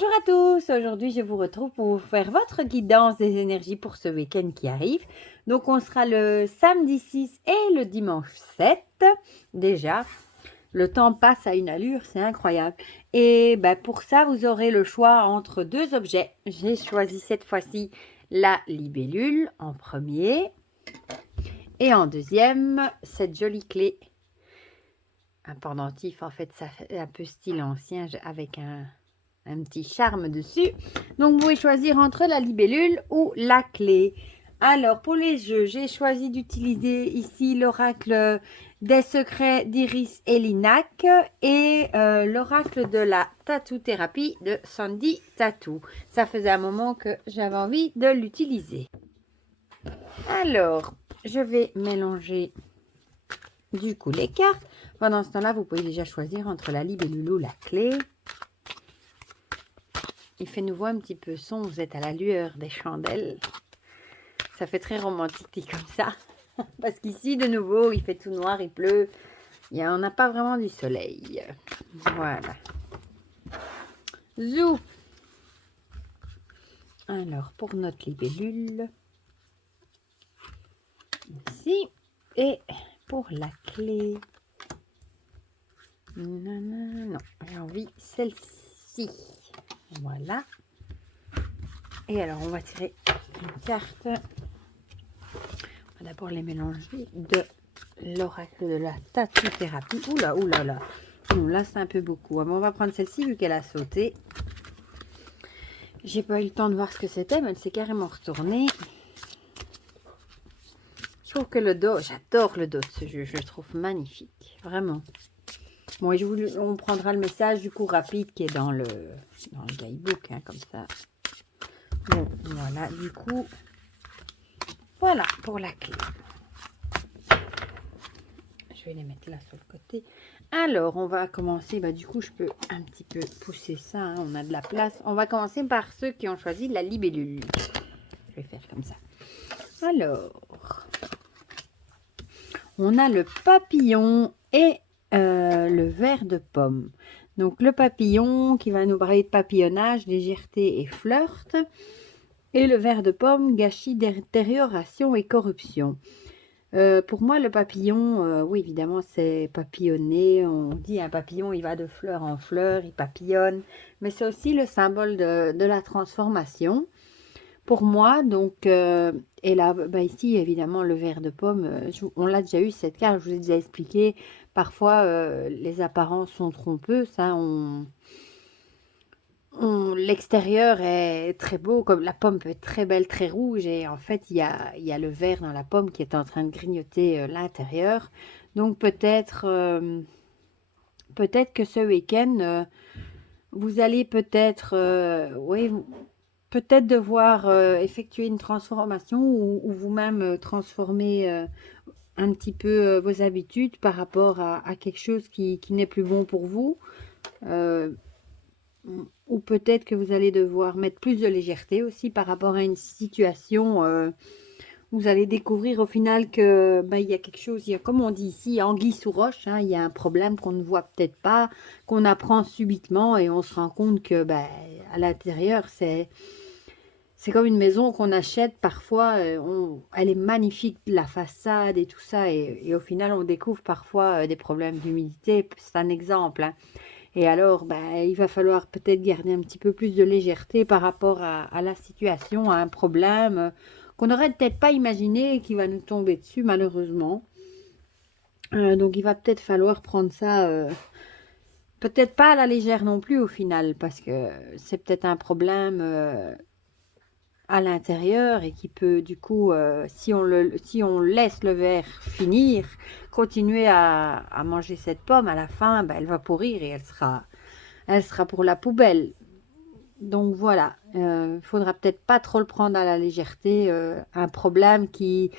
Bonjour à tous, aujourd'hui je vous retrouve pour vous faire votre guidance des énergies pour ce week-end qui arrive. Donc on sera le samedi 6 et le dimanche 7. Déjà, le temps passe à une allure, c'est incroyable. Et pour ça, vous aurez le choix entre deux objets. J'ai choisi cette fois-ci la libellule en premier et en deuxième, cette jolie clé. Un pendentif, en fait, ça fait un peu style ancien avec un petit charme dessus. Donc, vous pouvez choisir entre la libellule ou la clé. Alors, pour les jeux, j'ai choisi d'utiliser ici l'oracle des secrets d'Iris et Linac et l'oracle de la tattoo thérapie de Sandy Tattoo. Ça faisait un moment que j'avais envie de l'utiliser. Alors, je vais mélanger du coup les cartes. Pendant ce temps-là, vous pouvez déjà choisir entre la libellule ou la clé. Il fait nouveau un petit peu son, vous êtes à la lueur des chandelles. Ça fait très romantique dit comme ça. Parce qu'ici, de nouveau, il fait tout noir, il pleut. On n'a pas vraiment du soleil. Voilà. Zou. Alors, pour notre libellule. Ici. Et pour la clé. Non, j'ai envie celle-ci. Voilà. Et alors, on va tirer une carte. On va d'abord les mélanger de l'oracle de la tattoo thérapie. Oula, oula, là. Non, là, c'est un peu beaucoup. Mais on va prendre celle-ci vu qu'elle a sauté. J'ai pas eu le temps de voir ce que c'était, mais elle s'est carrément retournée. Je trouve que le dos, j'adore le dos de ce jeu. Je le trouve magnifique. Vraiment. Bon, et on prendra le message du coup rapide qui est dans le guidebook, hein, comme ça. Bon, voilà, du coup, voilà pour la clé. Je vais les mettre là sur le côté. Alors, on va commencer, du coup, je peux un petit peu pousser ça, hein, on a de la place. On va commencer par ceux qui ont choisi la libellule. Je vais faire comme ça. Alors, on a le papillon et le ver de pomme. Donc, le papillon qui va nous parler de papillonnage, légèreté et flirt. Et le ver de pomme, gâchis, détérioration et corruption. Pour moi, le papillon, oui, évidemment, c'est papillonner. On dit un papillon, il va de fleur en fleur, il papillonne. Mais c'est aussi le symbole de la transformation. Pour moi, donc, et là, ici, évidemment, le ver de pomme, on l'a déjà eu, cette carte, je vous ai déjà expliqué. Parfois, les apparences sont trompeuses. L'extérieur est très beau, comme la pomme peut être très belle, très rouge, et en fait, il y a le vert dans la pomme qui est en train de grignoter l'intérieur. Donc, peut-être que ce week-end, vous allez peut-être, oui, peut-être devoir effectuer une transformation ou vous-même transformer un petit peu vos habitudes par rapport à quelque chose qui n'est plus bon pour vous. Ou peut-être que vous allez devoir mettre plus de légèreté aussi par rapport à une situation. Vous allez découvrir au final que il y a quelque chose, comme on dit ici, anguille sous roche, hein, il y a un problème qu'on ne voit peut-être pas, qu'on apprend subitement et on se rend compte que à l'intérieur, c'est comme une maison qu'on achète parfois, elle est magnifique, la façade et tout ça, et au final on découvre parfois des problèmes d'humidité, c'est un exemple, hein. Et alors, il va falloir peut-être garder un petit peu plus de légèreté par rapport à la situation, à un problème qu'on n'aurait peut-être pas imaginé et qui va nous tomber dessus malheureusement. Donc, il va peut-être falloir prendre ça, peut-être pas à la légère non plus au final, parce que c'est peut-être un problème à l'intérieur et qui peut du coup, si on laisse le verre finir, continuer à manger cette pomme, à la fin, elle va pourrir et elle sera pour la poubelle. Donc voilà, faudra peut-être pas trop le prendre à la légèreté, un problème qui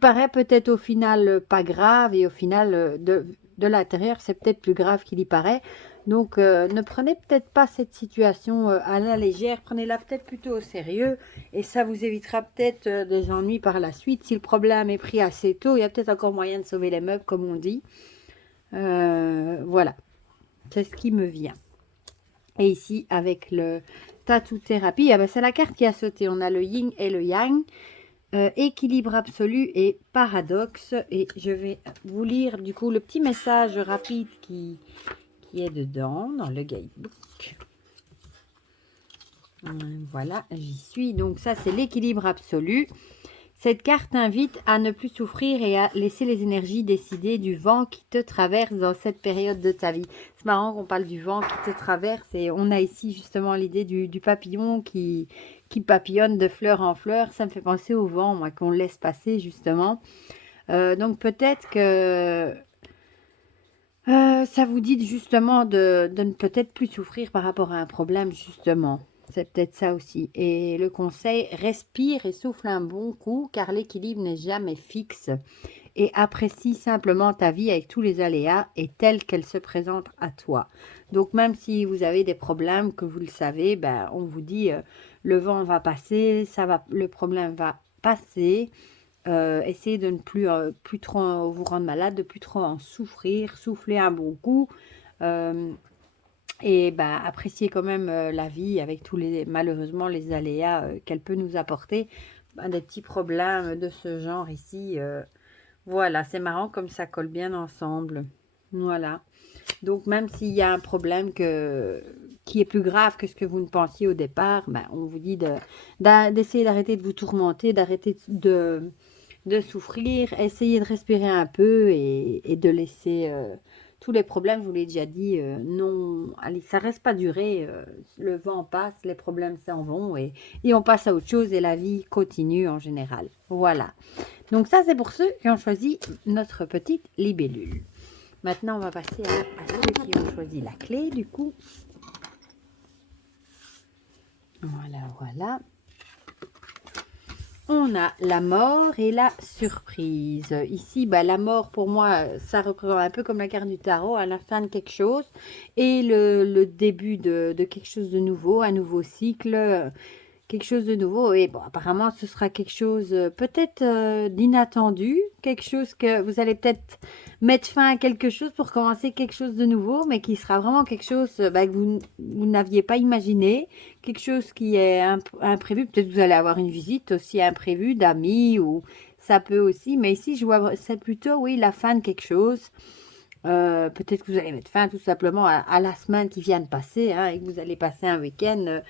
paraît peut-être au final pas grave et au final de l'intérieur c'est peut-être plus grave qu'il y paraît. Donc ne prenez peut-être pas cette situation à la légère, prenez-la peut-être plutôt au sérieux et ça vous évitera peut-être des ennuis par la suite. Si le problème est pris assez tôt, il y a peut-être encore moyen de sauver les meubles comme on dit. Voilà, c'est ce qui me vient. Et ici, avec le tattoo thérapie, ah ben, c'est la carte qui a sauté. On a le yin et le yang, équilibre absolu et paradoxe. Et je vais vous lire du coup le petit message rapide qui est dedans, dans le guidebook. Voilà, j'y suis. Donc ça, c'est l'équilibre absolu. Cette carte invite à ne plus souffrir et à laisser les énergies décider du vent qui te traverse dans cette période de ta vie. C'est marrant qu'on parle du vent qui te traverse et on a ici justement l'idée du papillon qui papillonne de fleur en fleur. Ça me fait penser au vent, moi, qu'on laisse passer justement. Donc peut-être que ça vous dit justement de ne peut-être plus souffrir par rapport à un problème justement. C'est peut-être ça aussi. Et le conseil, respire et souffle un bon coup car l'équilibre n'est jamais fixe. Et apprécie simplement ta vie avec tous les aléas et telle qu'elle se présente à toi. Donc même si vous avez des problèmes, que vous le savez, ben, on vous dit le vent va passer, le problème va passer. Essayez de ne plus trop vous rendre malade, de plus trop en souffrir, souffler un bon coup. Et bah, apprécier quand même la vie avec malheureusement les aléas qu'elle peut nous apporter. Bah, des petits problèmes de ce genre ici. Voilà, c'est marrant comme ça colle bien ensemble. Voilà. Donc même s'il y a un problème qui est plus grave que ce que vous ne pensiez au départ, bah, on vous dit d'essayer d'arrêter de vous tourmenter, d'arrêter de souffrir, essayez de respirer un peu et de laisser tous les problèmes, je vous l'ai déjà dit, non, allez, ça reste pas duré, le vent passe, les problèmes s'en vont et on passe à autre chose et la vie continue en général. Voilà. Donc ça, c'est pour ceux qui ont choisi notre petite libellule. Maintenant, on va passer à ceux qui ont choisi la clé, du coup. Voilà, voilà. On a la mort et la surprise. Ici, bah, la mort, pour moi, ça représente un peu comme la carte du tarot, à la fin de quelque chose et le début de quelque chose de nouveau, un nouveau cycle, quelque chose de nouveau. Et bon, apparemment, ce sera quelque chose peut-être d'inattendu, quelque chose que vous allez peut-être mettre fin à quelque chose pour commencer quelque chose de nouveau, mais qui sera vraiment quelque chose bah, que vous n'aviez pas imaginé, quelque chose qui est imprévu. Peut-être vous allez avoir une visite aussi imprévue d'amis ou ça peut aussi, mais ici, je vois, c'est plutôt, oui, la fin de quelque chose. Peut-être que vous allez mettre fin tout simplement à la semaine qui vient de passer hein, et que vous allez passer un week-end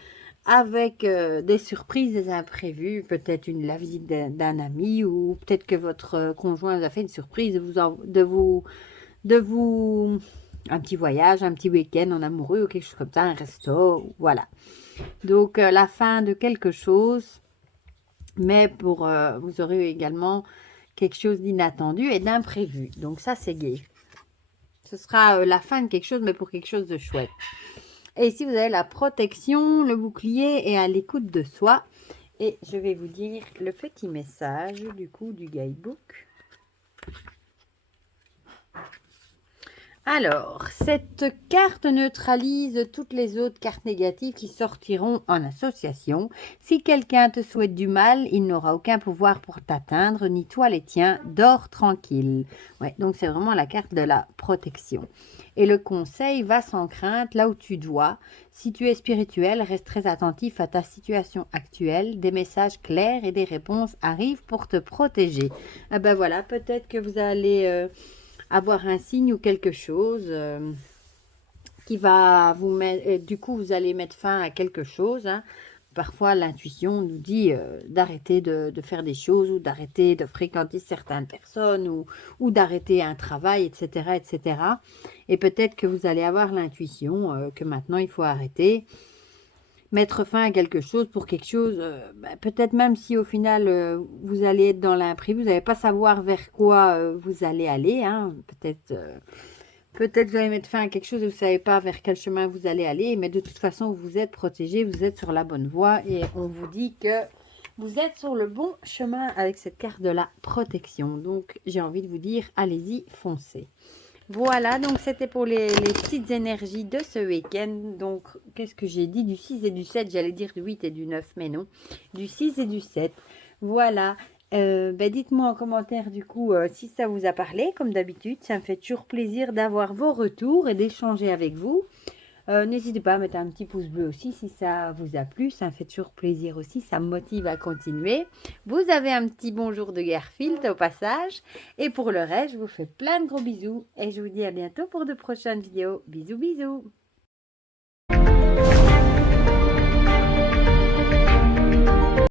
avec des surprises, des imprévus, peut-être la visite d'un ami ou peut-être que votre conjoint vous a fait une surprise de vous un petit voyage, un petit week-end en amoureux ou quelque chose comme ça, un resto, voilà. Donc la fin de quelque chose, mais vous aurez également quelque chose d'inattendu et d'imprévu. Donc ça c'est gai. Ce sera la fin de quelque chose, mais pour quelque chose de chouette. Et ici, vous avez la protection, le bouclier et à l'écoute de soi. Et je vais vous dire le petit message du coup du guidebook. Alors, cette carte neutralise toutes les autres cartes négatives qui sortiront en association. Si quelqu'un te souhaite du mal, il n'aura aucun pouvoir pour t'atteindre, ni toi les tiens. Dors tranquille. Ouais, donc c'est vraiment la carte de la protection. Et le conseil, va sans crainte là où tu dois. Si tu es spirituel, reste très attentif à ta situation actuelle. Des messages clairs et des réponses arrivent pour te protéger. Ah ben voilà, peut-être que vous allez avoir un signe ou quelque chose qui va vous mettre... du coup, vous allez mettre fin à quelque chose. Hein. Parfois, l'intuition nous dit d'arrêter de faire des choses ou d'arrêter de fréquenter certaines personnes ou d'arrêter un travail, etc., etc. Et peut-être que vous allez avoir l'intuition que maintenant, il faut arrêter, mettre fin à quelque chose pour quelque chose. Peut-être même si au final, vous allez être dans l'imprévu, vous n'allez pas savoir vers quoi vous allez aller. Hein. Peut-être vous allez mettre fin à quelque chose et vous ne savez pas vers quel chemin vous allez aller, mais de toute façon, vous êtes protégé, vous êtes sur la bonne voie et on vous dit que vous êtes sur le bon chemin avec cette carte de la protection. Donc, j'ai envie de vous dire, allez-y, foncez. Voilà, donc c'était pour les petites énergies de ce week-end. Donc, qu'est-ce que j'ai dit? Du 6 et du 7, j'allais dire du 8 et du 9, mais non. Du 6 et du 7. Voilà. Dites-moi en commentaire du coup si ça vous a parlé, comme d'habitude. Ça me fait toujours plaisir d'avoir vos retours et d'échanger avec vous. N'hésitez pas à mettre un petit pouce bleu aussi si ça vous a plu. Ça me fait toujours plaisir aussi. Ça me motive à continuer. Vous avez un petit bonjour de Garfield au passage. Et pour le reste, je vous fais plein de gros bisous. Et je vous dis à bientôt pour de prochaines vidéos. Bisous, bisous.